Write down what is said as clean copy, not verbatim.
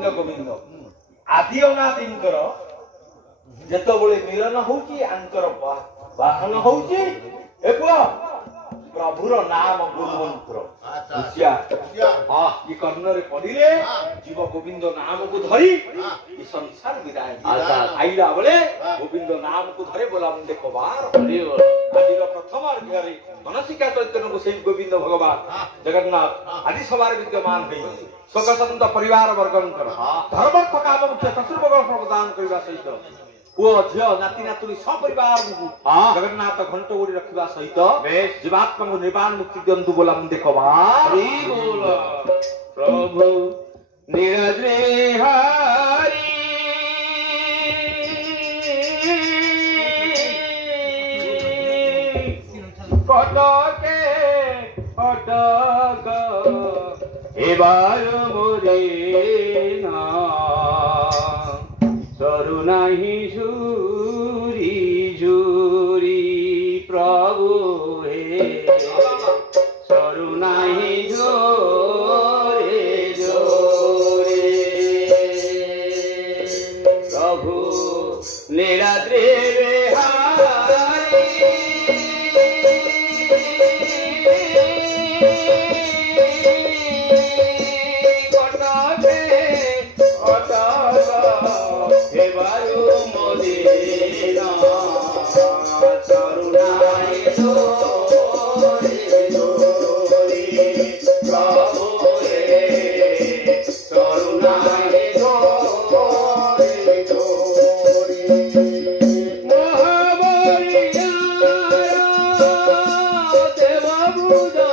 गोविंद गोविंद आदि अनादिंकर जेतबळे मिलन होउची आंकर वाहन होउची ए पुआ प्रभुर नाम गुरुमंत्र बुझिया ई कर्णरे पडिले जीव गोविंद नाम को धरी ई संसार विदाय आइला बळे गोविंद नाम को धरे बोला मुंडे कबार आदिर प्रथम अर्घ्यरे मनसिका चैतन्य को सेई गोविंद भगवान जगन्नाथ आदि सवार विद्यमान हई सकसंत परिवार वर्गंकर धर्मर्थ काम मुख्य चतुर्भुज प्रदान करिवा सहित पुओ झियो नाती नातुनी सपरिवार जगन्नाथ घंट गोड़ी रखिबा सहित जीवात्मा को निर्वाण मुक्ति दियंतु बोला मुंडे कबार बोल प्रभु निरद्रे हरि कटके अटक एबार मोरे ना सरु नाही झुरी झुरी प्रभु हे सरु नाही झोरे झोरे प्रभु नीलाद्रि Buddha